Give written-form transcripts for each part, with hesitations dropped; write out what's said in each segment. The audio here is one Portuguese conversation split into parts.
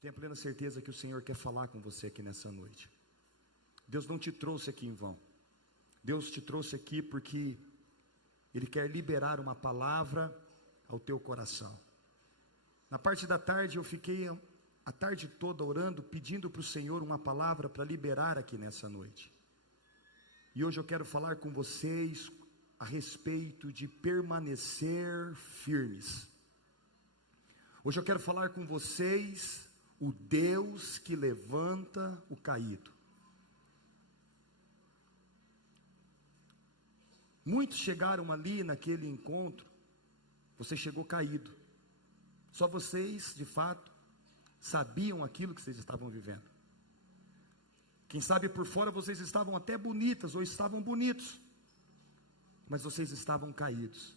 Tenha plena certeza que o Senhor quer falar com você aqui nessa noite. Deus não te trouxe aqui em vão. Deus te trouxe aqui porque Ele quer liberar uma palavra ao teu coração. Na parte da tarde eu fiquei a tarde toda orando, pedindo para o Senhor uma palavra para liberar aqui nessa noite. E hoje eu quero falar com vocês a respeito de permanecer firmes. Hoje eu quero falar com vocês o Deus que levanta o caído. Muitos chegaram ali naquele encontro, você chegou caído. Só vocês, de fato, sabiam aquilo que vocês estavam vivendo. Quem sabe por fora vocês estavam até bonitas ou estavam bonitos, mas vocês estavam caídos.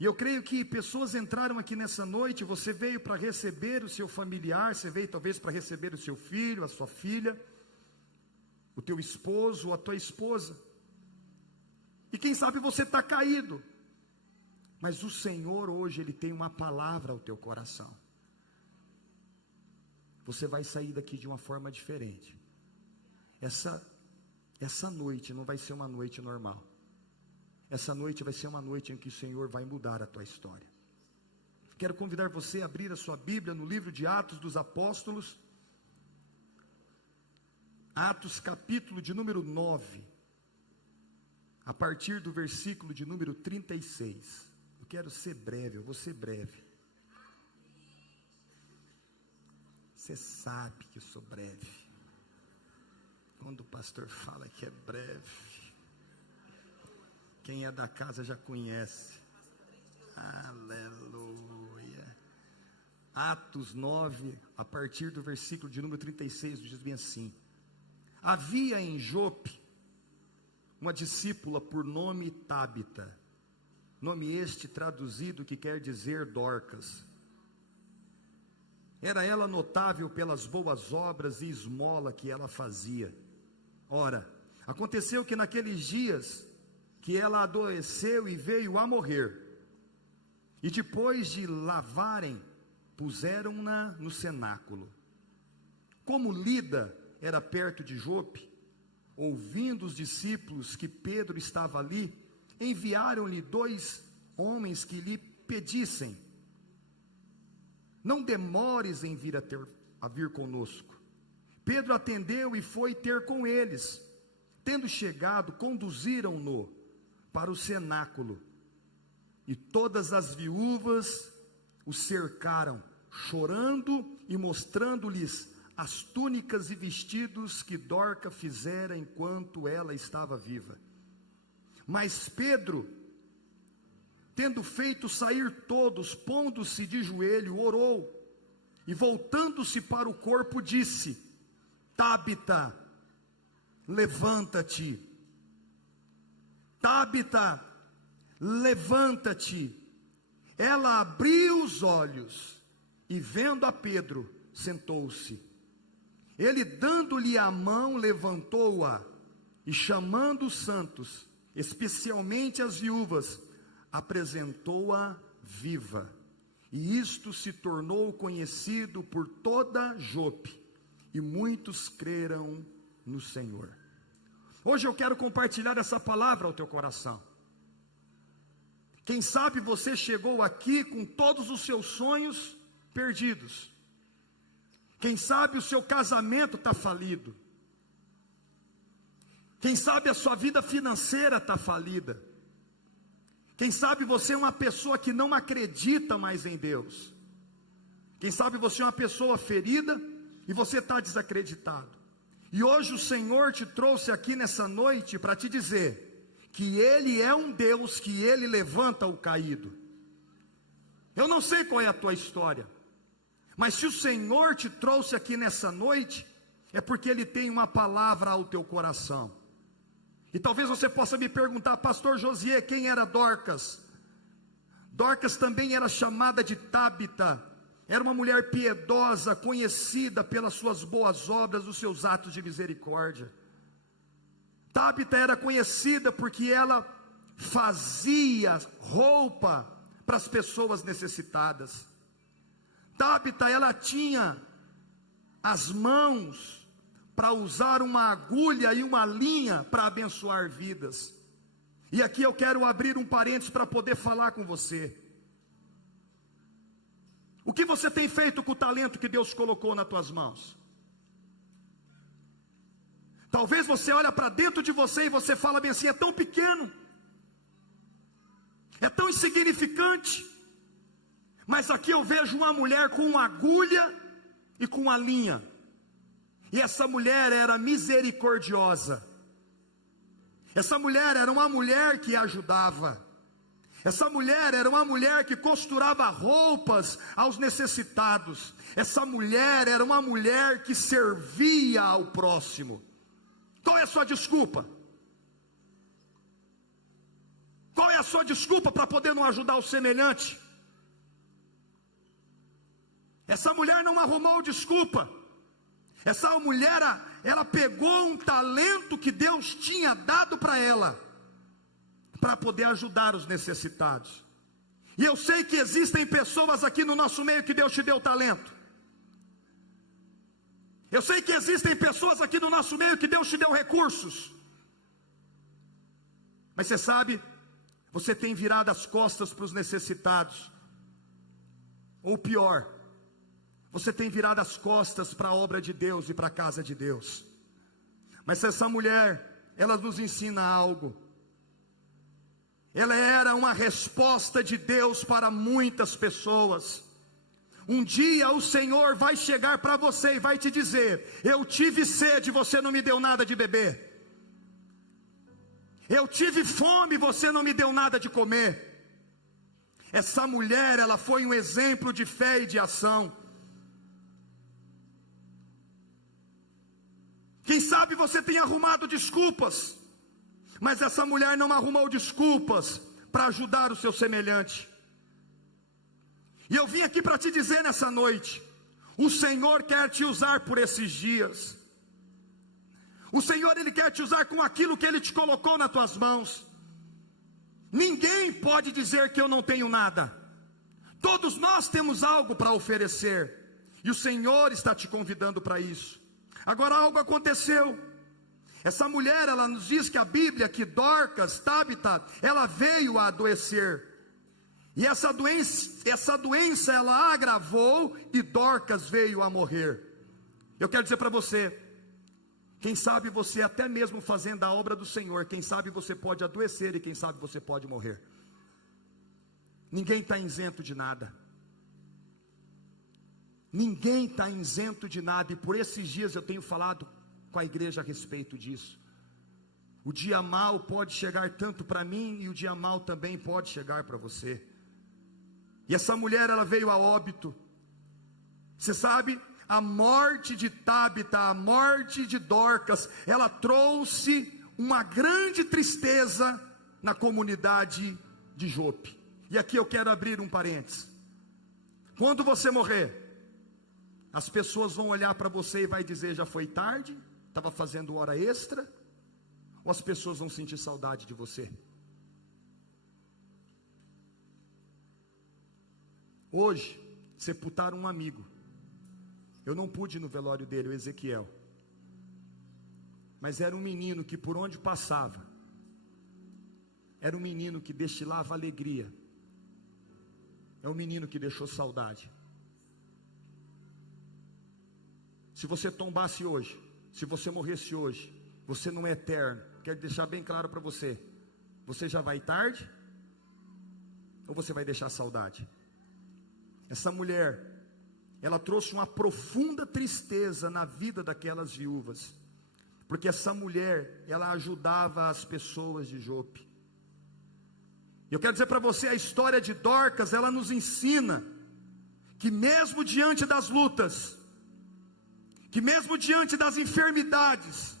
E eu creio que pessoas entraram aqui nessa noite. Você veio para receber o seu familiar, você veio talvez para receber o seu filho, a sua filha, o teu esposo ou a tua esposa. E quem sabe você está caído, mas o Senhor hoje Ele tem uma palavra ao teu coração. Você vai sair daqui de uma forma diferente. Essa noite não vai ser uma noite normal. Essa noite vai ser uma noite em que o Senhor vai mudar a tua história. Quero convidar você a abrir a sua Bíblia no livro de Atos dos Apóstolos. Atos capítulo de número 9. A partir do versículo de número 36. Eu quero ser breve, eu vou ser breve. Você sabe que eu sou breve. Quando o pastor fala que é breve, quem é da casa já conhece. Aleluia. Atos 9, a partir do versículo de número 36, diz bem assim: havia em Jope uma discípula por nome Tábita, nome este traduzido que quer dizer Dorcas. Era ela notável pelas boas obras e esmola que ela fazia. Ora, aconteceu que naqueles dias que ela adoeceu e veio a morrer, e depois de lavarem, puseram-na no cenáculo. Como Lida era perto de Jope, ouvindo os discípulos que Pedro estava ali, enviaram-lhe 2 homens que lhe pedissem: não demores em vir conosco. Pedro atendeu e foi ter com eles. Tendo chegado, conduziram-no para o cenáculo, e todas as viúvas o cercaram, chorando e mostrando-lhes as túnicas e vestidos que Dorca fizera enquanto ela estava viva. Mas Pedro, tendo feito sair todos, pondo-se de joelho, orou, e voltando-se para o corpo, disse: Tábita, levanta-te. Tábita, levanta-te. Ela abriu os olhos e, vendo a Pedro, sentou-se. Ele, dando-lhe a mão, levantou-a e, chamando os santos, especialmente as viúvas, apresentou-a viva. E isto se tornou conhecido por toda Jope, e muitos creram no Senhor. Hoje eu quero compartilhar essa palavra ao teu coração. Quem sabe você chegou aqui com todos os seus sonhos perdidos. Quem sabe o seu casamento está falido. Quem sabe a sua vida financeira está falida. Quem sabe você é uma pessoa que não acredita mais em Deus. Quem sabe você é uma pessoa ferida e você está desacreditado. E hoje o Senhor te trouxe aqui nessa noite para te dizer que Ele é um Deus que Ele levanta o caído. Eu não sei qual é a tua história, mas se o Senhor te trouxe aqui nessa noite, é porque Ele tem uma palavra ao teu coração. E talvez você possa me perguntar: pastor Josié, quem era Dorcas? Dorcas também era chamada de Tábita. Era uma mulher piedosa, conhecida pelas suas boas obras, os seus atos de misericórdia. Tábita era conhecida porque ela fazia roupa para as pessoas necessitadas. Tábita, ela tinha as mãos para usar uma agulha e uma linha para abençoar vidas. E aqui eu quero abrir um parênteses para poder falar com você. O que você tem feito com o talento que Deus colocou nas tuas mãos? Talvez você olha para dentro de você e você fala bem assim: é tão pequeno, é tão insignificante. Mas aqui eu vejo uma mulher com uma agulha e com uma linha. E essa mulher era misericordiosa. Essa mulher era uma mulher que ajudava. Essa mulher era uma mulher que costurava roupas aos necessitados. Essa mulher era uma mulher que servia ao próximo. Qual é a sua desculpa? Qual é a sua desculpa para poder não ajudar o semelhante? Essa mulher não arrumou desculpa. Essa mulher, ela pegou um talento que Deus tinha dado para ela, para poder ajudar os necessitados. E eu sei que existem pessoas aqui no nosso meio que Deus te deu talento. Eu sei que existem pessoas aqui no nosso meio que Deus te deu recursos. Mas você sabe, você tem virado as costas para os necessitados. Ou pior, você tem virado as costas para a obra de Deus e para a casa de Deus. Mas essa mulher, ela nos ensina algo. Ela era uma resposta de Deus para muitas pessoas. Um dia o Senhor vai chegar para você e vai te dizer: eu tive sede, você não me deu nada de beber. Eu tive fome, você não me deu nada de comer. Essa mulher, ela foi um exemplo de fé e de ação. Quem sabe você tem arrumado desculpas, mas essa mulher não arrumou desculpas para ajudar o seu semelhante. E eu vim aqui para te dizer nessa noite: o Senhor quer te usar por esses dias. O Senhor, Ele quer te usar com aquilo que Ele te colocou nas tuas mãos. Ninguém pode dizer que eu não tenho nada. Todos nós temos algo para oferecer, e o Senhor está te convidando para isso. Agora algo aconteceu. Essa mulher, ela nos diz que a Bíblia, que Dorcas, Tabita, ela veio a adoecer. E essa doença ela agravou e Dorcas veio a morrer. Eu quero dizer para você, quem sabe você até mesmo fazendo a obra do Senhor, quem sabe você pode adoecer e quem sabe você pode morrer. Ninguém está isento de nada. Ninguém está isento de nada, e por esses dias eu tenho falado com a igreja a respeito disso. O dia mal pode chegar tanto para mim, e o dia mal também pode chegar para você. E essa mulher, ela veio a óbito. Você sabe, a morte de Tabita, a morte de Dorcas, ela trouxe uma grande tristeza na comunidade de Jope. E aqui eu quero abrir um parênteses. Quando você morrer, as pessoas vão olhar para você e vai dizer: já foi tarde, estava fazendo hora extra? Ou as pessoas vão sentir saudade de você? Hoje, sepultaram um amigo. Eu não pude ir no velório dele, o Ezequiel. Mas era um menino que por onde passava, era um menino que destilava alegria. É um menino que deixou saudade. Se você tombasse hoje, se você morresse hoje, você não é eterno. Quero deixar bem claro para você: você já vai tarde, ou você vai deixar saudade? Essa mulher, ela trouxe uma profunda tristeza na vida daquelas viúvas, porque essa mulher, ela ajudava as pessoas de Jope. Eu quero dizer para você, a história de Dorcas, ela nos ensina que mesmo diante das lutas, que mesmo diante das enfermidades,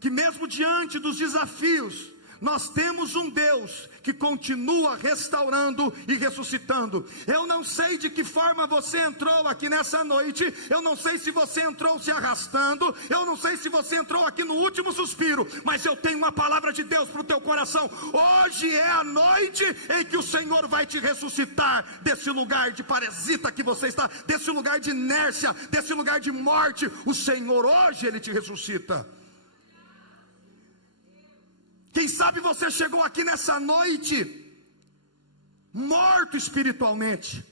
que mesmo diante dos desafios, Nós temos um Deus que continua restaurando e ressuscitando. Eu não sei de que forma você entrou aqui nessa noite. Eu não sei se você entrou se arrastando. Eu não sei se você entrou aqui no último suspiro. Mas eu tenho uma palavra de Deus para o teu coração. Hoje é a noite em que o Senhor vai te ressuscitar desse lugar de parasita que você está, desse lugar de inércia, desse lugar de morte. O Senhor hoje Ele te ressuscita. Quem sabe você chegou aqui nessa noite morto espiritualmente.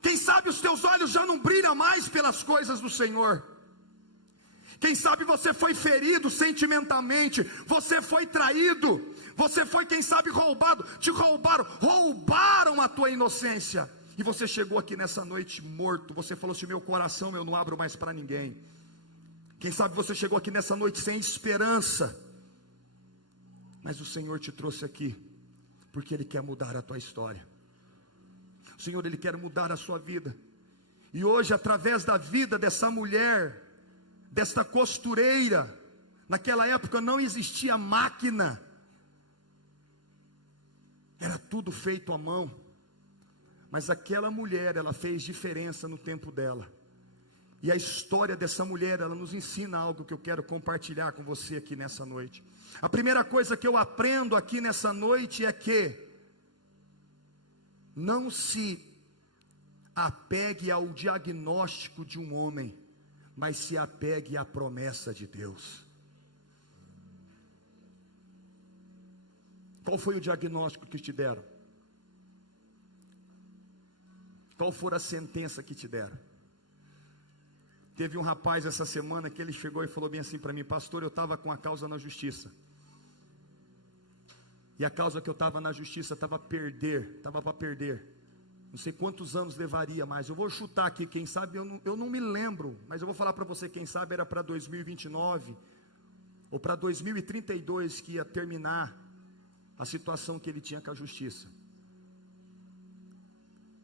Quem sabe os teus olhos já não brilham mais pelas coisas do Senhor. Quem sabe você foi ferido sentimentalmente, você foi traído, você foi, quem sabe, roubado, te roubaram a tua inocência. E você chegou aqui nessa noite morto. Você falou assim: meu coração eu não abro mais para ninguém. Quem sabe você chegou aqui nessa noite sem esperança, mas o Senhor te trouxe aqui, porque Ele quer mudar a tua história. O Senhor, Ele quer mudar a sua vida. E hoje, através da vida dessa mulher, desta costureira, naquela época não existia máquina, era tudo feito à mão. Mas aquela mulher, ela fez diferença no tempo dela. E a história dessa mulher, ela nos ensina algo que eu quero compartilhar com você aqui nessa noite. A primeira coisa que eu aprendo aqui nessa noite é que não se apegue ao diagnóstico de um homem, mas se apegue à promessa de Deus. Qual foi o diagnóstico que te deram? Qual foi a sentença que te deram? Teve um rapaz essa semana que ele chegou e falou bem assim para mim: pastor, eu estava com a causa na justiça. E a causa que eu estava na justiça estava para perder. Não sei quantos anos levaria mais. Eu vou chutar aqui, quem sabe, eu não me lembro. Mas eu vou falar para você, quem sabe era para 2029 ou para 2032 que ia terminar a situação que ele tinha com a justiça.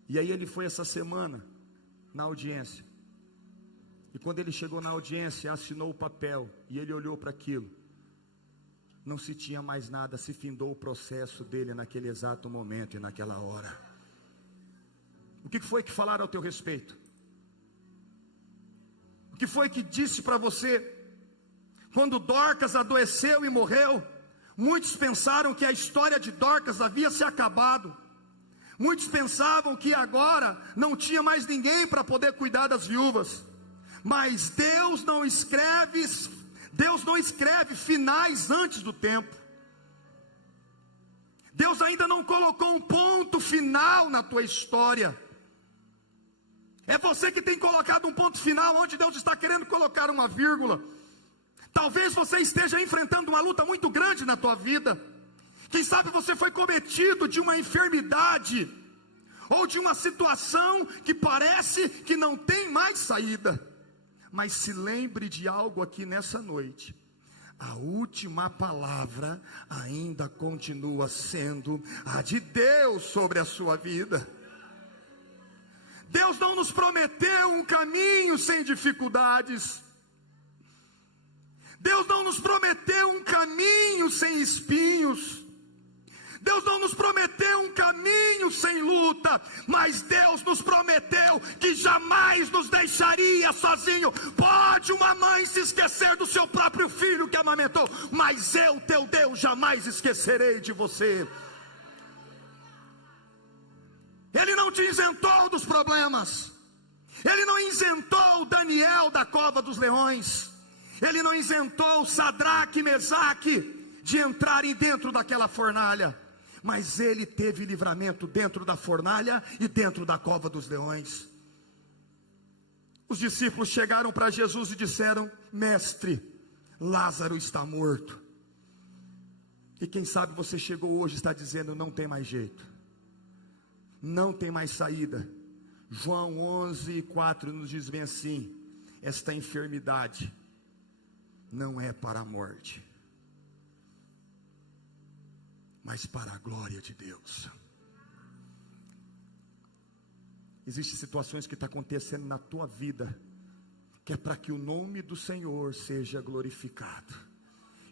E aí ele foi essa semana na audiência. E quando ele chegou na audiência, assinou o papel, e ele olhou para aquilo, não se tinha mais nada, se findou o processo dele naquele exato momento e naquela hora. O que foi que falaram ao teu respeito? O que foi que disse para você? Quando Dorcas adoeceu e morreu, muitos pensaram que a história de Dorcas havia se acabado. Muitos pensavam que agora não tinha mais ninguém para poder cuidar das viúvas. Mas Deus não escreve finais antes do tempo. Deus ainda não colocou um ponto final na tua história. É você que tem colocado um ponto final onde Deus está querendo colocar uma vírgula. Talvez você esteja enfrentando uma luta muito grande na tua vida. Quem sabe você foi cometido de uma enfermidade, ou de uma situação que parece que não tem mais saída. Mas se lembre de algo aqui nessa noite: a última palavra ainda continua sendo a de Deus sobre a sua vida. Deus não nos prometeu um caminho sem dificuldades. Deus não nos prometeu um caminho sem espinhos. Deus não nos prometeu um caminho sem luta, mas Deus nos prometeu que jamais nos deixaria sozinho. Pode uma mãe se esquecer do seu próprio filho que amamentou, mas eu, teu Deus, jamais esquecerei de você. Ele não te isentou dos problemas. Ele não isentou Daniel da cova dos leões. Ele não isentou Sadraque e Mesaque de entrarem dentro daquela fornalha. Mas ele teve livramento dentro da fornalha e dentro da cova dos leões. Os discípulos chegaram para Jesus e disseram: mestre, Lázaro está morto. E quem sabe você chegou hoje e está dizendo: não tem mais jeito, não tem mais saída. João 11:4 nos diz bem assim: esta enfermidade não é para a morte, mas para a glória de Deus. Existem situações que estão acontecendo na tua vida, que é para que o nome do Senhor seja glorificado.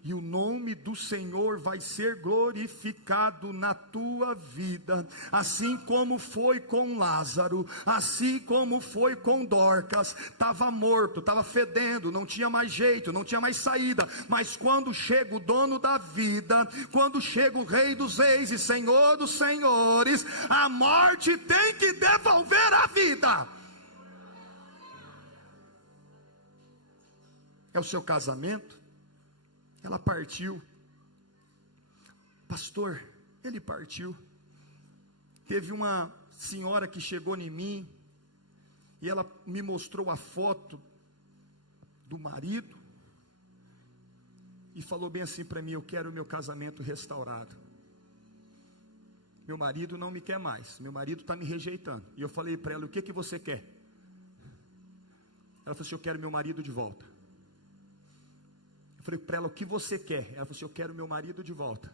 e o nome do Senhor vai ser glorificado na tua vida, assim como foi com Lázaro, assim como foi com Dorcas. Estava morto, estava fedendo, não tinha mais jeito, não tinha mais saída, mas quando chega o dono da vida, quando chega o Rei dos Reis e Senhor dos Senhores, a morte tem que devolver a vida. É o seu casamento? Ela partiu. Pastor, ele partiu. Teve uma senhora que chegou em mim e ela me mostrou a foto do marido e falou bem assim para mim: eu quero o meu casamento restaurado. Meu marido não me quer mais, meu marido está me rejeitando. E eu falei para ela: o que você quer? Ela falou assim: eu quero meu marido de volta. Eu falei para ela: o que você quer? Ela falou assim: eu quero meu marido de volta.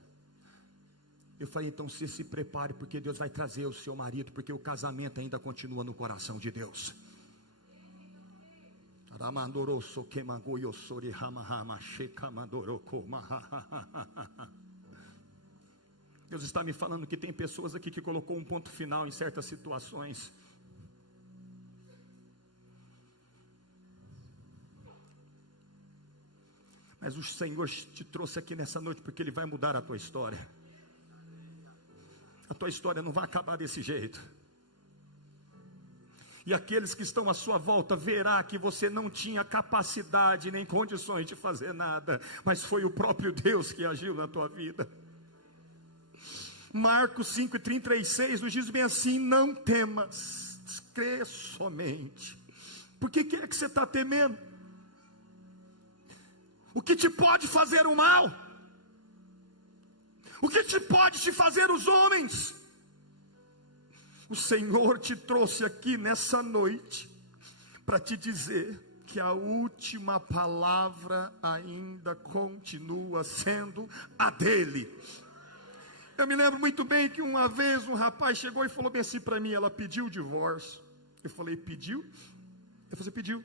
Eu falei: então você se prepare, porque Deus vai trazer o seu marido, porque o casamento ainda continua no coração de Deus. Deus está me falando que tem pessoas aqui que colocou um ponto final em certas situações. Mas o Senhor te trouxe aqui nessa noite porque Ele vai mudar a tua história. A tua história não vai acabar desse jeito. E aqueles que estão à sua volta verá que você não tinha capacidade nem condições de fazer nada, mas foi o próprio Deus que agiu na tua vida. Marcos 5:36 nos diz bem assim: não temas, crê somente. Por que é que você está temendo? O que te pode fazer o mal? O que te pode te fazer os homens? O Senhor te trouxe aqui nessa noite para te dizer que a última palavra ainda continua sendo a dele. Eu me lembro muito bem que uma vez um rapaz chegou e falou bem assim para mim: ela pediu o divórcio. Eu falei: pediu? Eu falei: pediu.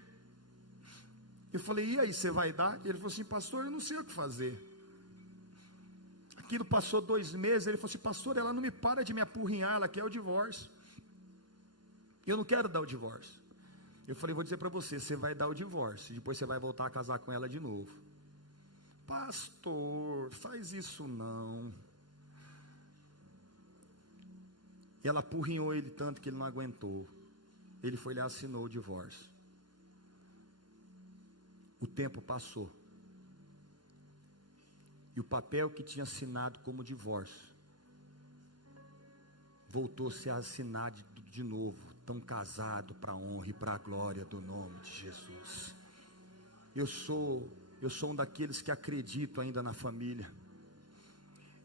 Eu falei: e aí, você vai dar? Ele falou assim: pastor, eu não sei o que fazer. Aquilo passou 2 meses, ele falou assim: pastor, ela não me para de me apurrinhar, ela quer o divórcio. Eu não quero dar o divórcio. Eu falei: vou dizer para você, você vai dar o divórcio, e depois você vai voltar a casar com ela de novo. Pastor, faz isso não. E ela apurrinhou ele tanto que ele não aguentou. Ele foi lá e assinou o divórcio. O tempo passou. E o papel que tinha assinado como divórcio voltou a ser assinado de novo, tão casado para a honra e para a glória do nome de Jesus. Eu sou um daqueles que acredito ainda na família.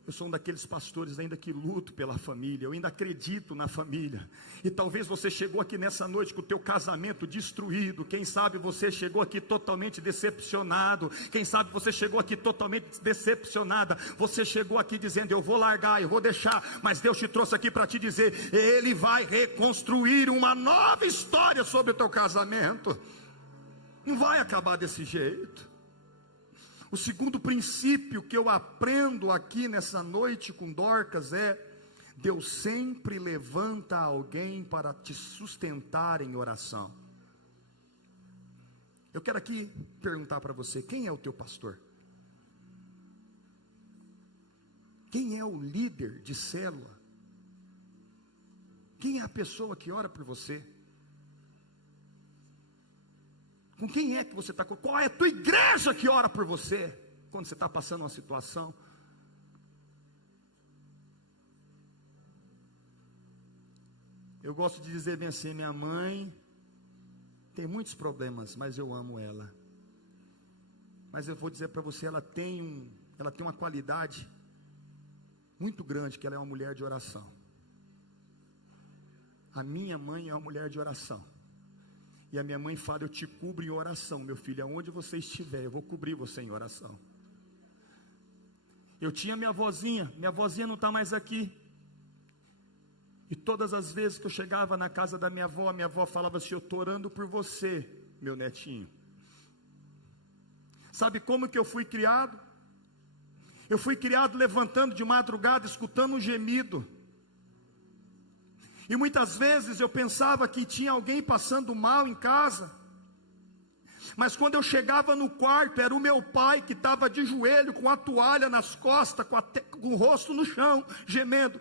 Eu sou um daqueles pastores ainda que luto pela família. Eu ainda acredito na família. E talvez você chegou aqui nessa noite com o teu casamento destruído. Quem sabe você chegou aqui totalmente decepcionado. Quem sabe você chegou aqui totalmente decepcionada. Você chegou aqui dizendo: eu vou largar, eu vou deixar. Mas Deus te trouxe aqui para te dizer: Ele vai reconstruir uma nova história sobre o teu casamento. Não vai acabar desse jeito. O segundo princípio que eu aprendo aqui nessa noite com Dorcas é: Deus sempre levanta alguém para te sustentar em oração. Eu quero aqui perguntar para você: quem é o teu pastor? Quem é o líder de célula? Quem é a pessoa que ora por você? Com quem é que você está? Qual é a tua igreja que ora por você quando você está passando uma situação? Eu gosto de dizer bem assim: minha mãe tem muitos problemas, mas eu amo ela. Mas eu vou dizer para você, ela tem uma qualidade muito grande, que ela é uma mulher de oração. A minha mãe é uma mulher de oração. E a minha mãe fala: eu te cubro em oração, meu filho, aonde você estiver, eu vou cobrir você em oração. Eu tinha minha vozinha não está mais aqui. E todas as vezes que eu chegava na casa da minha avó falava assim: eu estou orando por você, meu netinho. Sabe como que eu fui criado? Eu fui criado levantando de madrugada, escutando um gemido. E muitas vezes eu pensava que tinha alguém passando mal em casa. Mas quando eu chegava no quarto, era o meu pai que estava de joelho, com a toalha nas costas, com o rosto no chão, gemendo.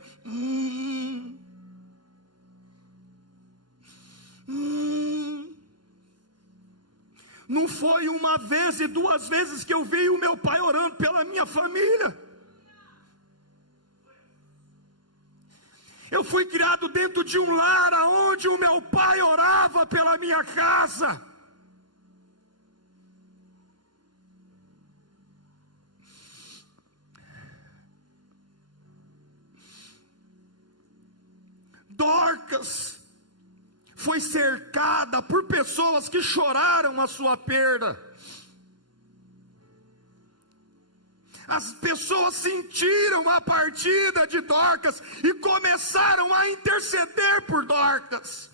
Não foi uma vez e duas vezes que eu vi o meu pai orando pela minha família. Eu fui criado dentro de um lar onde o meu pai orava pela minha casa. Dorcas foi cercada por pessoas que choraram a sua perda. As pessoas sentiram a partida de Dorcas e começaram a interceder por Dorcas.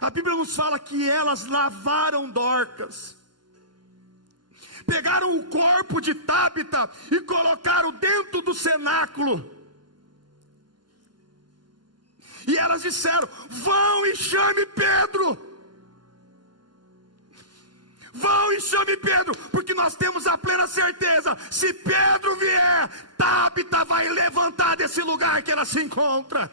A Bíblia nos fala que elas lavaram Dorcas, pegaram o corpo de Tábita e colocaram dentro do cenáculo. E elas disseram: vão e chame Pedro. Vão e chame Pedro, porque nós temos a plena certeza, se Pedro vier, Tábita vai levantar desse lugar que ela se encontra.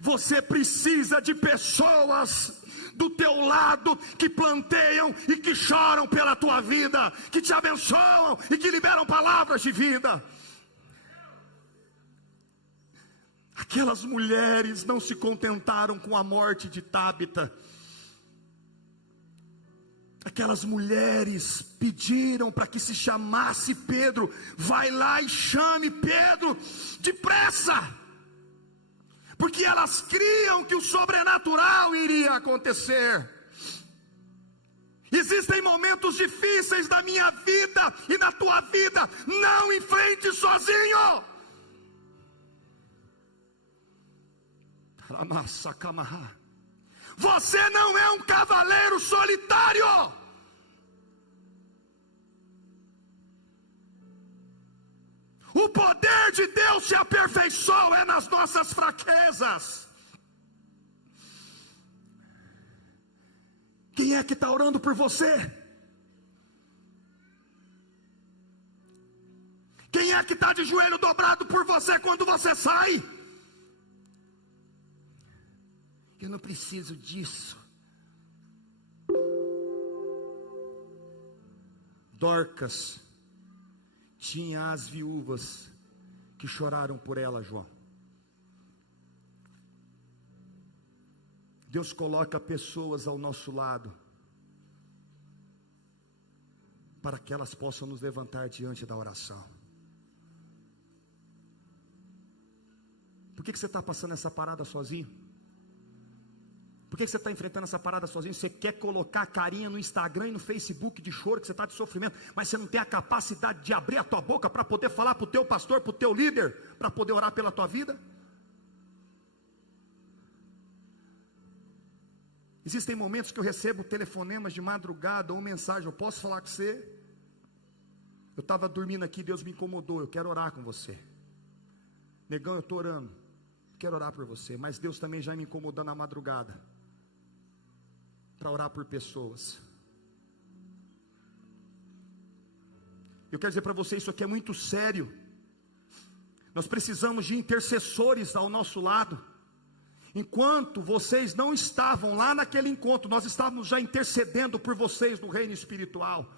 Você precisa de pessoas do teu lado que planteiam e que choram pela tua vida, que te abençoam e que liberam palavras de vida. Aquelas mulheres não se contentaram com a morte de Tábita. Aquelas mulheres pediram para que se chamasse Pedro. Vai lá e chame Pedro depressa, porque elas criam que o sobrenatural iria acontecer. Existem momentos difíceis da minha vida e da tua vida. Não enfrente sozinho. Você não é um cavaleiro solitário. O poder de Deus se aperfeiçoa nas nossas fraquezas. Quem é que está orando por você? Quem é que está de joelho dobrado por você quando você sai? Eu não preciso disso. Dorcas tinha as viúvas que choraram por ela, João. Deus coloca pessoas ao nosso lado para que elas possam nos levantar diante da oração. Por que você está passando essa parada sozinho? Por que você está enfrentando essa parada sozinho? Você quer colocar carinha no Instagram e no Facebook de choro, que você está de sofrimento, mas você não tem a capacidade de abrir a tua boca para poder falar para o teu pastor, para o teu líder, para poder orar pela tua vida? Existem momentos que eu recebo telefonemas de madrugada ou mensagem: eu posso falar com você? Eu estava dormindo aqui, Deus me incomodou, eu quero orar com você. Negão, eu estou orando, quero orar por você, mas Deus também já me incomodou na madrugada para orar por pessoas. Eu quero dizer para você, isso aqui é muito sério. Nós precisamos de intercessores ao nosso lado. Enquanto vocês não estavam lá naquele encontro, nós estávamos já intercedendo por vocês no reino espiritual.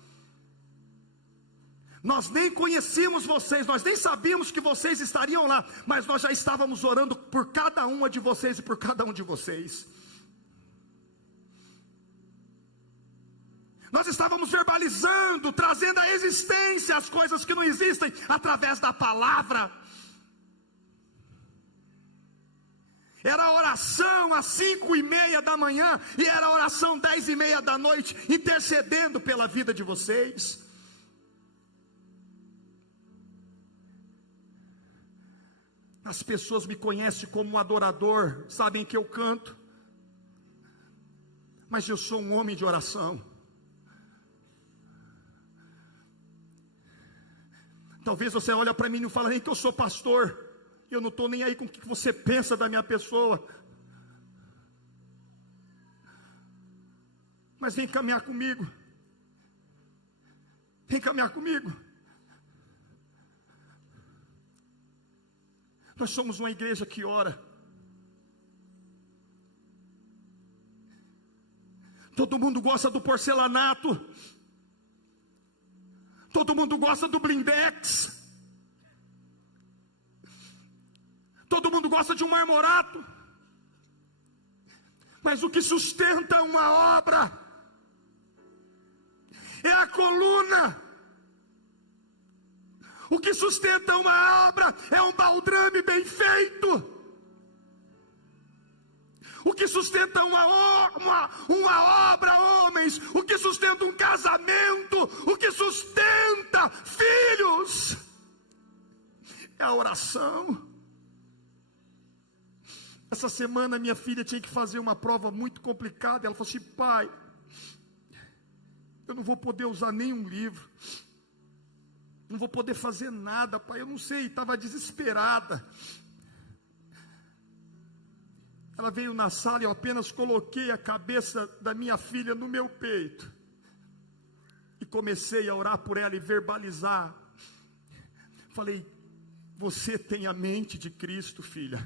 Nós nem conhecíamos vocês, nós nem sabíamos que vocês estariam lá, mas nós já estávamos orando por cada uma de vocês e por cada um de vocês. Nós estávamos verbalizando, trazendo à existência as coisas que não existem, através da palavra. Era oração às 5:30 da manhã, e era oração 10:30 da noite, intercedendo pela vida de vocês. As pessoas me conhecem como um adorador, sabem que eu canto, mas eu sou um homem de oração. Talvez você olhe para mim e não fala nem que eu sou pastor. Eu não estou nem aí com o que você pensa da minha pessoa. Mas vem caminhar comigo. Vem caminhar comigo. Nós somos uma igreja que ora. Todo mundo gosta do porcelanato. Todo mundo gosta do blindex. Todo mundo gosta de um marmorato. Mas o que sustenta uma obra é a coluna. O que sustenta uma obra é um baldrame bem feito. O que sustenta uma obra, homens, o que sustenta um casamento, o que sustenta filhos, é a oração. Essa semana minha filha tinha que fazer uma prova muito complicada. Ela falou assim: pai, eu não vou poder usar nenhum livro, não vou poder fazer nada, pai, eu não sei. Estava desesperada. Ela veio na sala e eu apenas coloquei a cabeça da minha filha no meu peito e comecei a orar por ela e verbalizar. Falei: você tem a mente de Cristo, filha.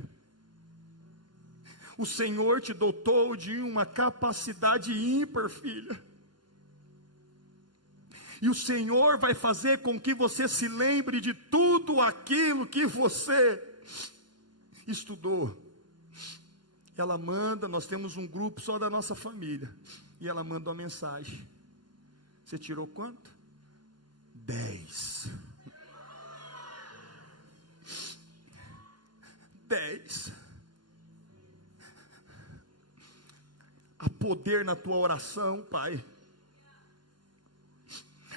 O Senhor te dotou de uma capacidade ímpar, filha. E o Senhor vai fazer com que você se lembre de tudo aquilo que você estudou. Ela manda, nós temos um grupo só da nossa família, e ela manda uma mensagem: você tirou quanto? 10. 10. Há poder na tua oração, pai.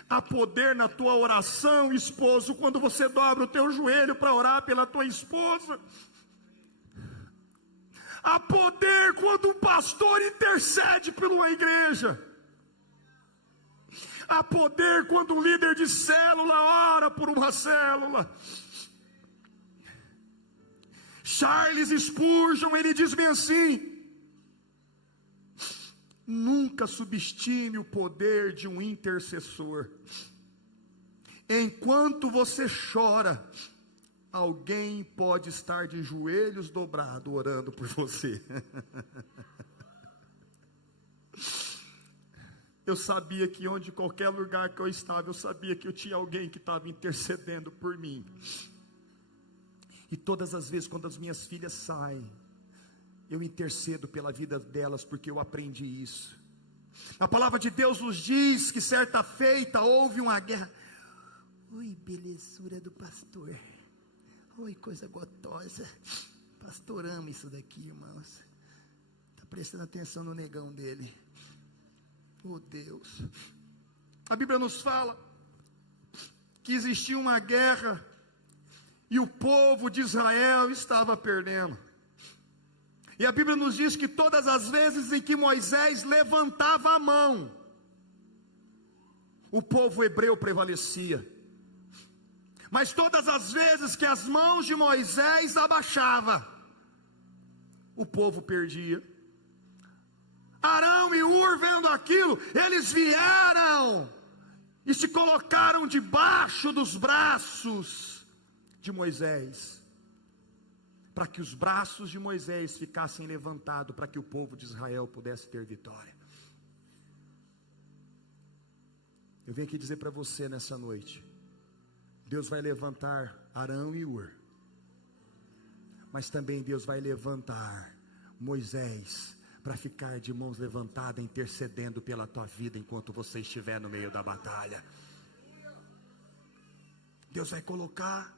Há poder na tua oração, esposo, quando você dobra o teu joelho para orar pela tua esposa. Há poder quando um pastor intercede por uma igreja. Há poder quando um líder de célula ora por uma célula. Charles Spurgeon, ele diz bem assim: nunca subestime o poder de um intercessor. Enquanto você chora, alguém pode estar de joelhos dobrados orando por você. Eu sabia que onde qualquer lugar que eu estava, eu sabia que eu tinha alguém que estava intercedendo por mim. E todas as vezes quando as minhas filhas saem, eu intercedo pela vida delas, porque eu aprendi isso. A palavra de Deus nos diz que certa feita houve uma guerra. Oi, belezura do pastor. Oi, coisa gostosa. Pastor ama isso daqui, irmãos. Está prestando atenção no negão dele. Oh Deus. A Bíblia nos fala que existia uma guerra e o povo de Israel estava perdendo. E a Bíblia nos diz que todas as vezes em que Moisés levantava a mão, o povo hebreu prevalecia. Mas todas as vezes que as mãos de Moisés abaixava, o povo perdia. Arão e Ur, vendo aquilo, eles vieram e se colocaram debaixo dos braços de Moisés, para que os braços de Moisés ficassem levantados, para que o povo de Israel pudesse ter vitória. Eu venho aqui dizer para você nessa noite: Deus vai levantar Arão e Ur, mas também Deus vai levantar Moisés, para ficar de mãos levantadas, intercedendo pela tua vida, enquanto você estiver no meio da batalha. Deus vai colocar.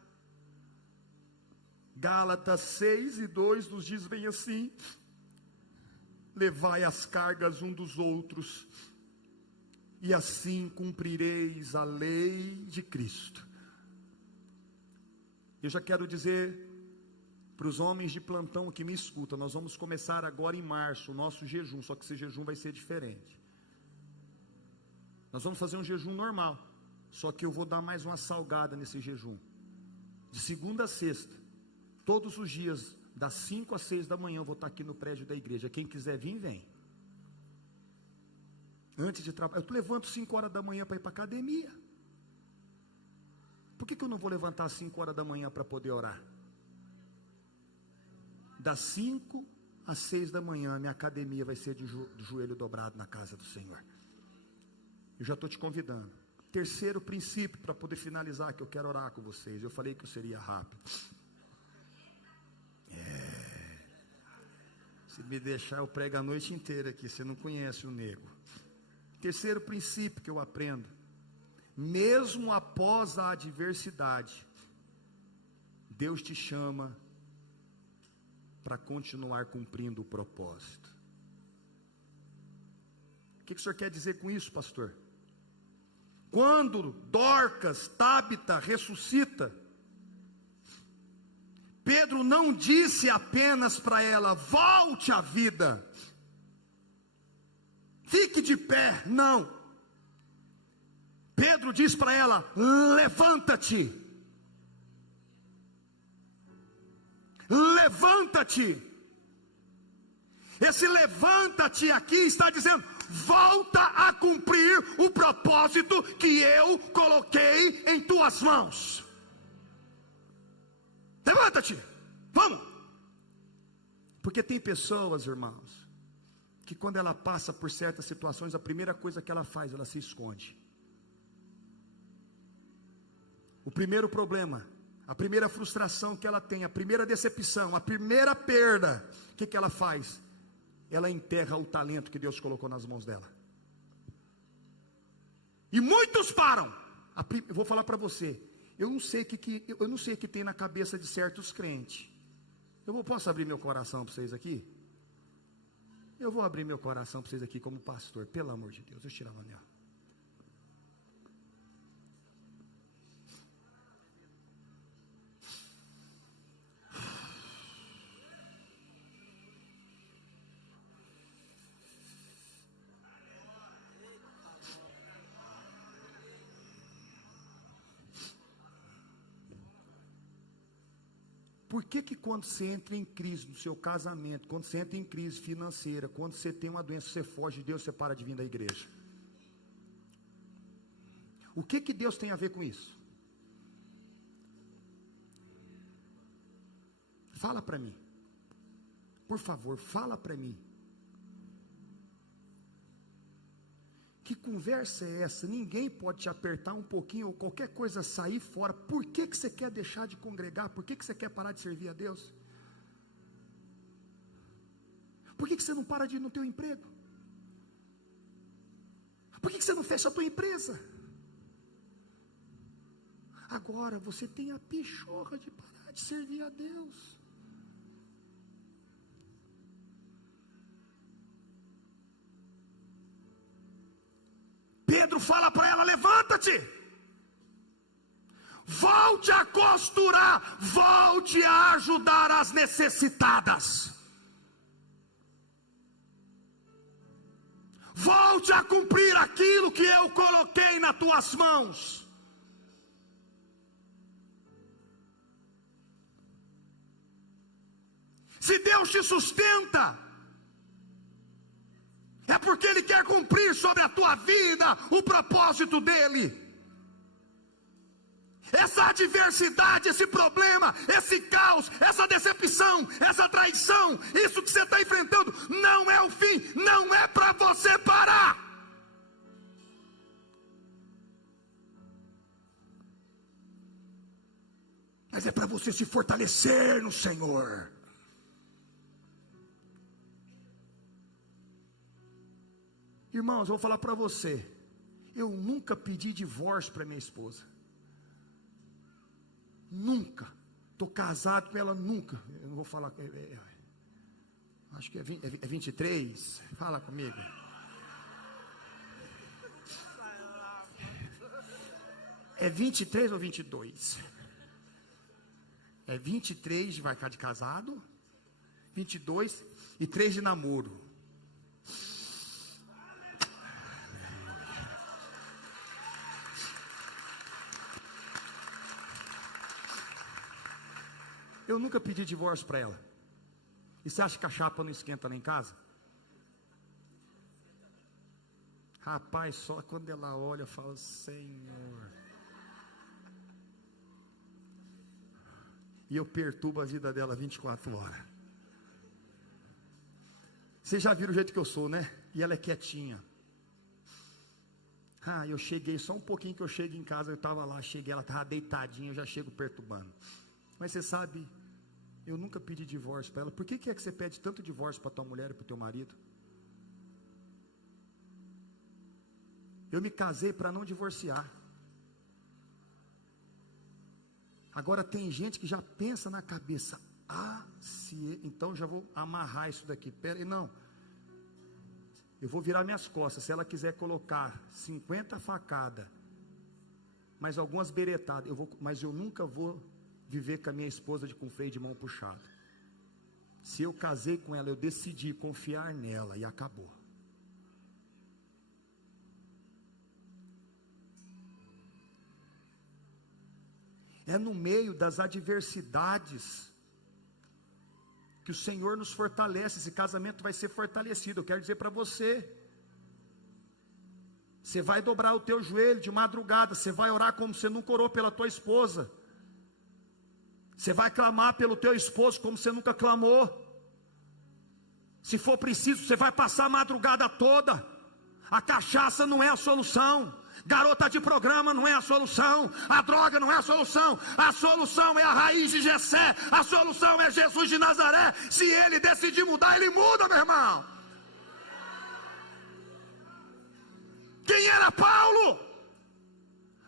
Gálatas 6:2 nos diz bem assim: levai as cargas um dos outros, e assim cumprireis a lei de Cristo. Eu já quero dizer para os homens de plantão que me escutam, nós vamos começar agora em março o nosso jejum, só que esse jejum vai ser diferente. Nós vamos fazer um jejum normal, Só que eu vou dar mais uma salgada nesse jejum. De segunda a sexta, todos os dias, das 5 às 6 da manhã, eu vou estar aqui no prédio da igreja. Quem quiser vir, vem. Antes de trabalhar, eu levanto 5 horas da manhã para ir para a academia. Por que eu não vou levantar às 5 horas da manhã para poder orar? Das 5 às 6 da manhã, minha academia vai ser de joelho dobrado na casa do Senhor. Eu já estou te convidando. Terceiro princípio, para poder finalizar, que eu quero orar com vocês. Eu falei que eu seria rápido. Se me deixar, eu prego a noite inteira aqui. Você não conhece o nego. Terceiro princípio que eu aprendo: mesmo após a adversidade, Deus te chama para continuar cumprindo o propósito. O que o senhor quer dizer com isso, pastor? Quando Dorcas, Tábita ressuscita, Pedro não disse apenas para ela: volte à vida, fique de pé. Não. Pedro diz para ela: levanta-te. Levanta-te. Esse levanta-te aqui está dizendo: volta a cumprir o propósito que eu coloquei em tuas mãos. Levanta-te, vamos. Porque tem pessoas, irmãos, que quando ela passa por certas situações, a primeira coisa que ela faz, ela se esconde. O primeiro problema, a primeira frustração que ela tem, a primeira decepção, a primeira perda, o que ela faz? Ela enterra o talento que Deus colocou nas mãos dela. E muitos param. Eu vou falar para você, eu não sei o que tem na cabeça de certos crentes. Posso abrir meu coração para vocês aqui? Eu vou abrir meu coração para vocês aqui como pastor, pelo amor de Deus. Deixa eu tirar o anel. Por que quando você entra em crise no seu casamento, quando você entra em crise financeira, quando você tem uma doença, você foge de Deus, você para de vir da igreja? O que Deus tem a ver com isso? Fala para mim. Por favor, fala para mim. Que conversa é essa? Ninguém pode te apertar um pouquinho ou qualquer coisa sair fora. Por que você quer deixar de congregar? Por que você quer parar de servir a Deus? Por que você não para de ir no teu emprego? Por que você não fecha a tua empresa? Agora você tem a pichorra de parar de servir a Deus. Pedro fala para ela: levanta-te, volte a costurar, volte a ajudar as necessitadas, volte a cumprir aquilo que eu coloquei nas tuas mãos. Se Deus te sustenta, é porque Ele quer cumprir sobre a tua vida o propósito dEle. Essa adversidade, esse problema, esse caos, essa decepção, essa traição, isso que você está enfrentando, não é o fim, não é para você parar. Mas é para você se fortalecer no Senhor. Irmãos, eu vou falar para você, eu nunca pedi divórcio para minha esposa. Nunca. Estou casado com ela, nunca. Eu não vou falar. Acho que é 23. Fala comigo. É 23 ou 22? É 23 vai ficar de casado, 22 e 3 de namoro. eu nunca pedi divórcio para ela. E você acha que a chapa não esquenta lá em casa? Rapaz, só quando ela olha, fala: Senhor. E eu perturbo a vida dela 24 horas. Vocês já viram o jeito que eu sou, né? E ela é quietinha. Eu cheguei, só um pouquinho que eu chego em casa, eu estava lá, cheguei, ela estava deitadinha, eu já chego perturbando. Mas você sabe, eu nunca pedi divórcio para ela. Por que é que você pede tanto divórcio para tua mulher e para o teu marido? Eu me casei para não divorciar. Agora tem gente que já pensa na cabeça: então já vou amarrar isso daqui. Pera aí, não. Eu vou virar minhas costas. Se ela quiser colocar 50 facadas, mais algumas beretadas, mas eu nunca vou viver com a minha esposa com freio de mão puxado. Se eu casei com ela, eu decidi confiar nela e acabou. É no meio das adversidades que o Senhor nos fortalece. Esse casamento vai ser fortalecido. Eu quero dizer para você: você vai dobrar o teu joelho de madrugada, você vai orar como você nunca orou pela tua esposa, você vai clamar pelo teu esposo como você nunca clamou. Se for preciso, você vai passar a madrugada toda. A cachaça não é a solução, garota de programa não é a solução, a droga não é a solução é a raiz de Jessé, a solução é Jesus de Nazaré. Se ele decidir mudar, ele muda, meu irmão. Quem era Paulo?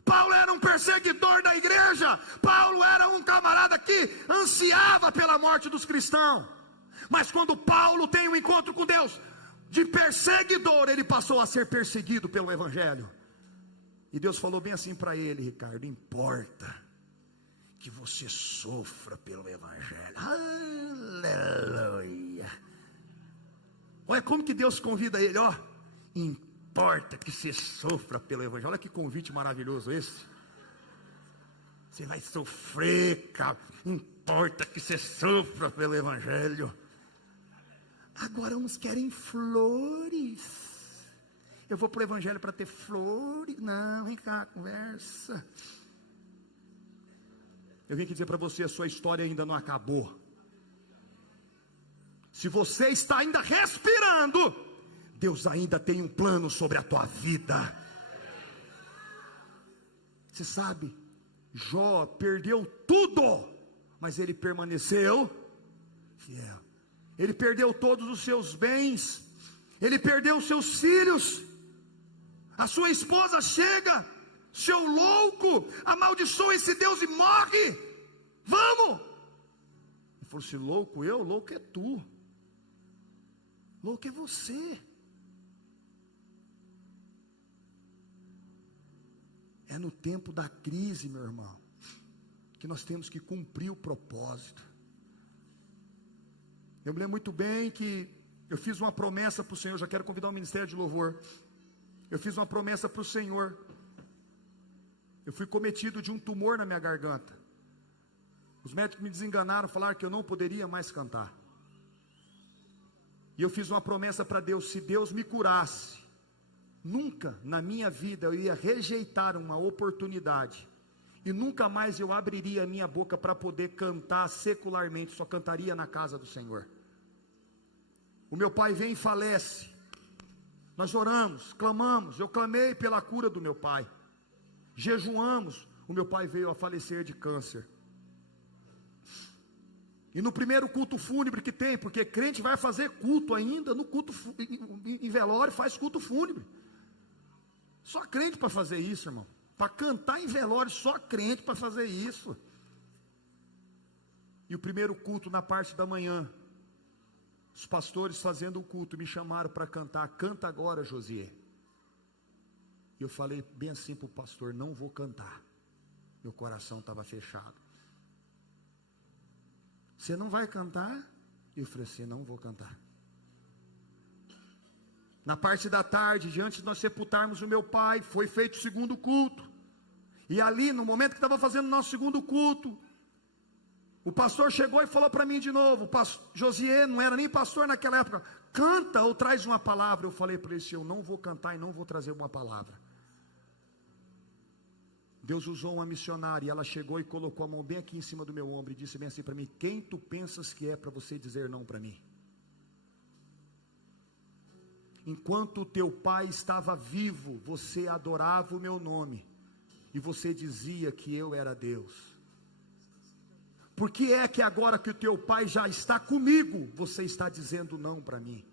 Paulo era um perseguidor da igreja. Paulo era um camarada que ansiava pela morte dos cristãos. Mas quando Paulo tem um encontro com Deus, de perseguidor, ele passou a ser perseguido pelo evangelho. E Deus falou bem assim para ele: Ricardo, importa que você sofra pelo evangelho. Aleluia. Olha como que Deus convida ele, ó. Importa que você sofra pelo evangelho. Olha que convite maravilhoso esse. Você vai sofrer, cara. Importa que você sofra pelo evangelho. Agora uns querem flores. Eu vou para o evangelho para ter flores. Não, vem cá, conversa. Eu vim aqui dizer para você: a sua história ainda não acabou. Se você está ainda respirando, Deus ainda tem um plano sobre a tua vida. Você sabe, Jó perdeu tudo, mas ele permaneceu fiel. Ele perdeu todos os seus bens, ele perdeu os seus filhos. A sua esposa chega: seu louco, amaldiçoa esse Deus e morre. Vamos. Ele falou: se louco eu, louco é tu, louco é você. É no tempo da crise, meu irmão, que nós temos que cumprir o propósito. Eu me lembro muito bem que eu fiz uma promessa para o Senhor. Já quero convidar o ministério de louvor. Eu fiz uma promessa para o Senhor. Eu fui cometido de um tumor na minha garganta. Os médicos me desenganaram, falaram que eu não poderia mais cantar. E eu fiz uma promessa para Deus: se Deus me curasse, nunca na minha vida eu ia rejeitar uma oportunidade, e nunca mais eu abriria a minha boca para poder cantar secularmente, só cantaria na casa do Senhor. O meu pai vem e falece. Nós oramos, clamamos, eu clamei pela cura do meu pai, jejuamos, o meu pai veio a falecer de câncer. E no primeiro culto fúnebre que tem, porque crente vai fazer culto ainda, no culto em velório faz culto fúnebre. Só crente para fazer isso, irmão. Para cantar em velório, só crente para fazer isso. E o primeiro culto na parte da manhã, os pastores fazendo o culto me chamaram para cantar. Canta agora, Josié. E eu falei bem assim para o pastor: não vou cantar. Meu coração estava fechado. Você não vai cantar? E eu falei assim: não vou cantar. Na parte da tarde, diante de nós sepultarmos o meu pai, foi feito o segundo culto. E ali, no momento que estava fazendo o nosso segundo culto, O pastor chegou e falou para mim de novo, Josié não era nem pastor naquela época, canta ou traz uma palavra. Eu falei para ele, eu não vou cantar e não vou trazer uma palavra. Deus usou uma missionária e ela chegou e colocou a mão bem aqui em cima do meu ombro e disse bem assim para mim, quem tu pensas que é para você dizer não para mim? Enquanto o teu pai estava vivo, você adorava o meu nome e você dizia que eu era Deus. Por que é que agora que o teu pai já está comigo, você está dizendo não para mim?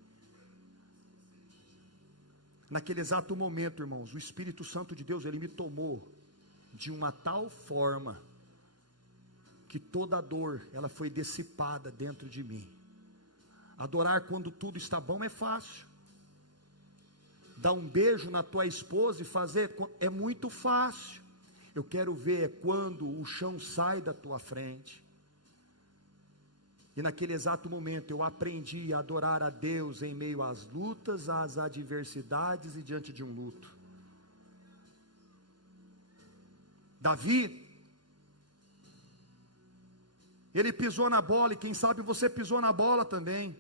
Naquele exato momento, irmãos, o Espírito Santo de Deus, ele me tomou de uma tal forma, que toda a dor, ela foi dissipada dentro de mim. Adorar quando tudo está bom é fácil. Dar um beijo na tua esposa e fazer, é muito fácil. Eu quero ver quando o chão sai da tua frente. E naquele exato momento eu aprendi a adorar a Deus em meio às lutas, às adversidades e diante de um luto. Davi, ele pisou na bola, e quem sabe você pisou na bola também.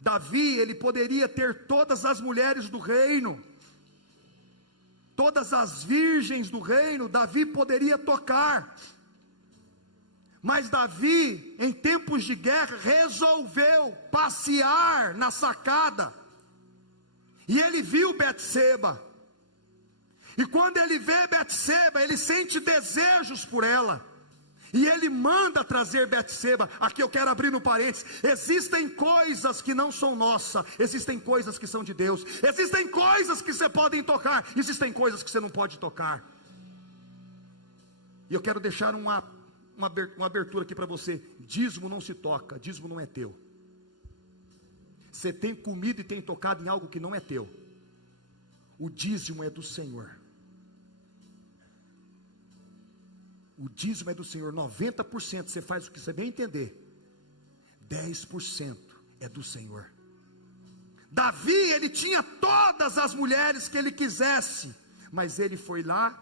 Davi, ele poderia ter todas as mulheres do reino, todas as virgens do reino, Davi poderia tocar. Mas Davi, em tempos de guerra, resolveu passear na sacada, e ele viu Betseba. E quando ele vê Betseba, ele sente desejos por ela, e ele manda trazer Betseba. Aqui eu quero abrir no parênteses, existem coisas que não são nossas, existem coisas que são de Deus, existem coisas que você pode tocar, existem coisas que você não pode tocar. E eu quero deixar uma abertura aqui para você. Dízimo não se toca, dízimo não é teu. Você tem comido e tem tocado em algo que não é teu. O dízimo é do Senhor. O dízimo é do Senhor. 90% você faz o que você bem entender, 10% é do Senhor. Davi, ele tinha todas as mulheres que ele quisesse, mas ele foi lá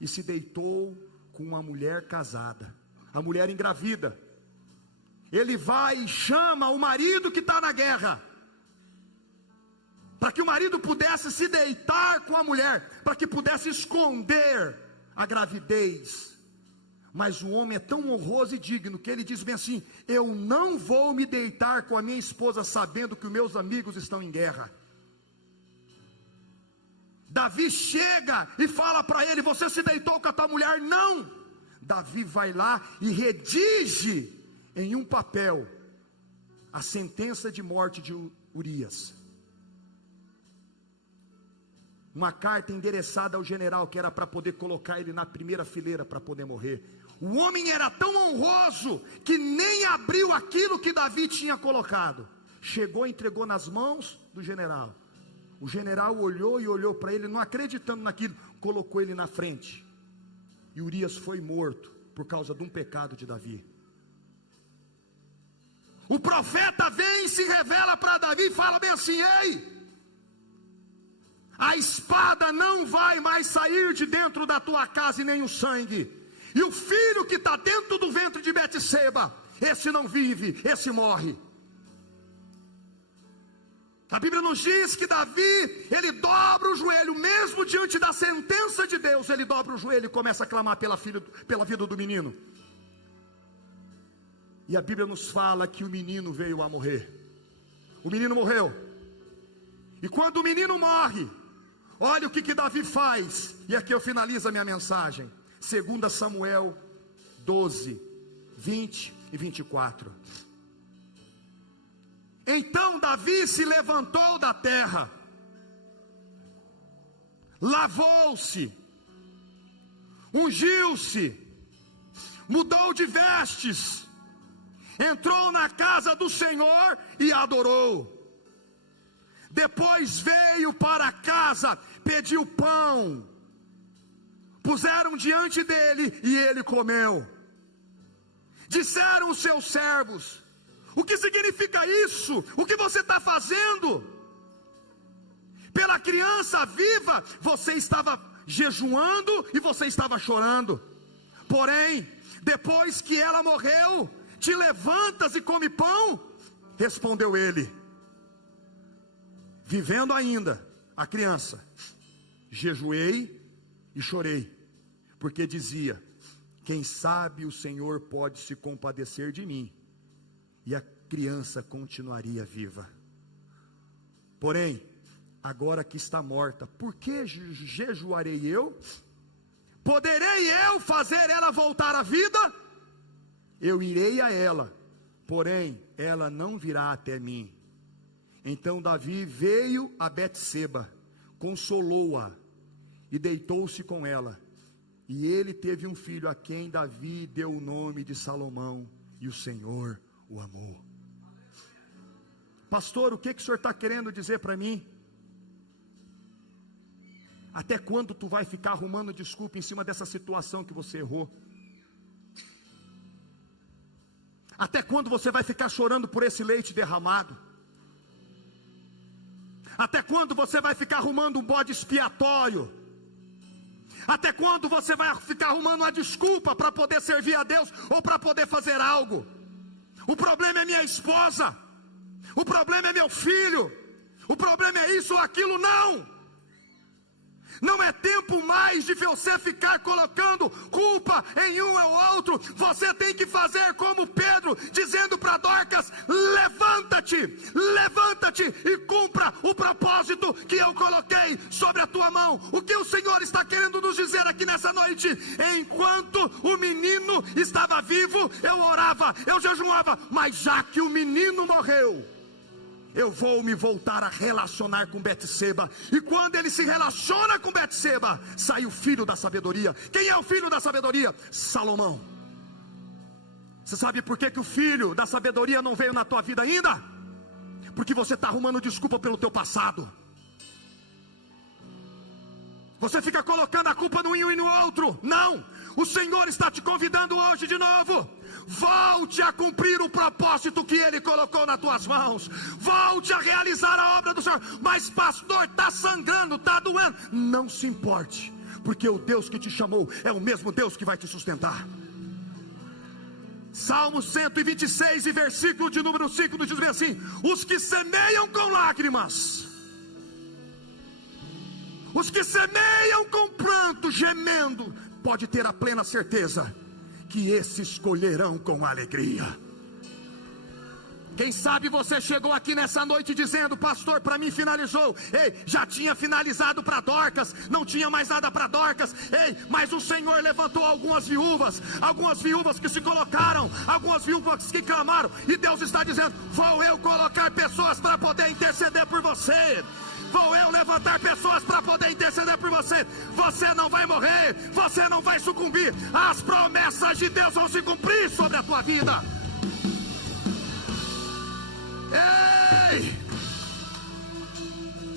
e se deitou com uma mulher casada, a mulher engravida. Ele vai e chama o marido que está na guerra, para que o marido pudesse se deitar com a mulher, para que pudesse esconder a gravidez. Mas o homem é tão honroso e digno, que ele diz bem assim, eu não vou me deitar com a minha esposa, sabendo que os meus amigos estão em guerra. Davi chega e fala para ele, você se deitou com a tua mulher? Não. Davi vai lá e redige em um papel a sentença de morte de Urias. Uma carta endereçada ao general, que era para poder colocar ele na primeira fileira para poder morrer. O homem era tão honroso que nem abriu aquilo que Davi tinha colocado. Chegou e entregou nas mãos do general. O general olhou e olhou para ele, não acreditando naquilo, colocou ele na frente. E Urias foi morto por causa de um pecado de Davi. O profeta vem e se revela para Davi e fala bem assim, ei, a espada não vai mais sair de dentro da tua casa e nem o sangue. E o filho que está dentro do ventre de Betseba, esse não vive, esse morre. A Bíblia nos diz que Davi, ele dobra o joelho, mesmo diante da sentença de Deus, ele dobra o joelho e começa a clamar pela vida do menino. E a Bíblia nos fala que o menino veio a morrer. O menino morreu. E quando o menino morre, olha o que Davi faz, e aqui eu finalizo a minha mensagem. 2 Samuel 12, 20 e 24. Então Davi se levantou da terra, lavou-se, ungiu-se, mudou de vestes, entrou na casa do Senhor e adorou. Depois veio para casa, pediu pão, puseram diante dele e ele comeu. Disseram os seus servos, o que significa isso? O que você está fazendo? Pela criança viva, você estava jejuando e você estava chorando. Porém, Depois que ela morreu, te levantas e come pão? Respondeu ele: vivendo ainda a criança, jejuei e chorei, porque dizia: quem sabe o Senhor pode se compadecer de mim, e a criança continuaria viva. Porém, agora que está morta, por que jejuarei eu? Poderei eu fazer ela voltar à vida? Eu irei a ela, porém ela não virá até mim. Então Davi veio a Betseba, consolou-a e deitou-se com ela. E ele teve um filho, a quem Davi deu o nome de Salomão, e o Senhor o amou. Pastor, o que o senhor está querendo dizer para mim? Até quando tu vai ficar arrumando desculpa em cima dessa situação que você errou? Até quando você vai ficar chorando por esse leite derramado? Até quando você vai ficar arrumando um bode expiatório? Até quando você vai ficar arrumando uma desculpa para poder servir a Deus ou para poder fazer algo? O problema é minha esposa, o problema é meu filho, o problema é isso ou aquilo. Não é tempo mais de você ficar colocando culpa em um ou outro. Você tem que fazer como Pedro, dizendo para Dorcas: levanta-te, levanta-te e cumpra o propósito que eu coloquei sobre a tua mão. O que o Senhor está querendo nos dizer aqui nessa noite? Enquanto o menino estava vivo, eu orava, eu jejuava, mas já que o menino morreu, eu vou me voltar a relacionar com Betseba. E quando ele se relaciona com Betseba, sai o filho da sabedoria. Quem é o filho da sabedoria? Salomão. Você sabe por que o filho da sabedoria não veio na tua vida ainda? Porque você está arrumando desculpa pelo teu passado. Você fica colocando a culpa no um e no outro. Não, o Senhor está te convidando hoje de novo. Volte a cumprir o propósito que Ele colocou nas tuas mãos. Volte a realizar a obra do Senhor. Mas pastor, está sangrando, está doendo. Não se importe, porque o Deus que te chamou é o mesmo Deus que vai te sustentar. Salmo 126 e versículo de número 5 nos diz assim: os que semeiam com lágrimas, os que semeiam com pranto, gemendo, pode ter a plena certeza que esses colherão com alegria. Quem sabe você chegou aqui nessa noite dizendo: pastor, para mim finalizou. Ei, já tinha finalizado para Dorcas, não tinha mais nada para Dorcas. Ei, mas o Senhor levantou algumas viúvas que se colocaram, algumas viúvas que clamaram, e Deus está dizendo: vou eu colocar pessoas para poder interceder por você. Vou eu levantar pessoas para poder interceder por você. Você não vai morrer, você não vai sucumbir. As promessas de Deus vão se cumprir sobre a tua vida. Ei,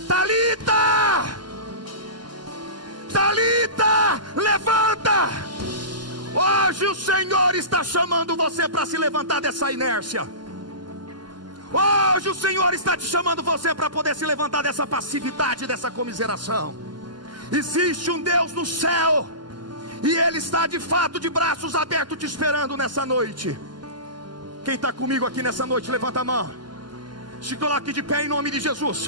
Talita, Talita, levanta. Hoje o Senhor está chamando você para se levantar dessa inércia. Hoje o Senhor está te chamando você para poder se levantar dessa passividade, dessa comiseração. Existe um Deus no céu, e Ele está de fato de braços abertos te esperando nessa noite. Quem está comigo aqui nessa noite, levanta a mão. Se coloque de pé em nome de Jesus.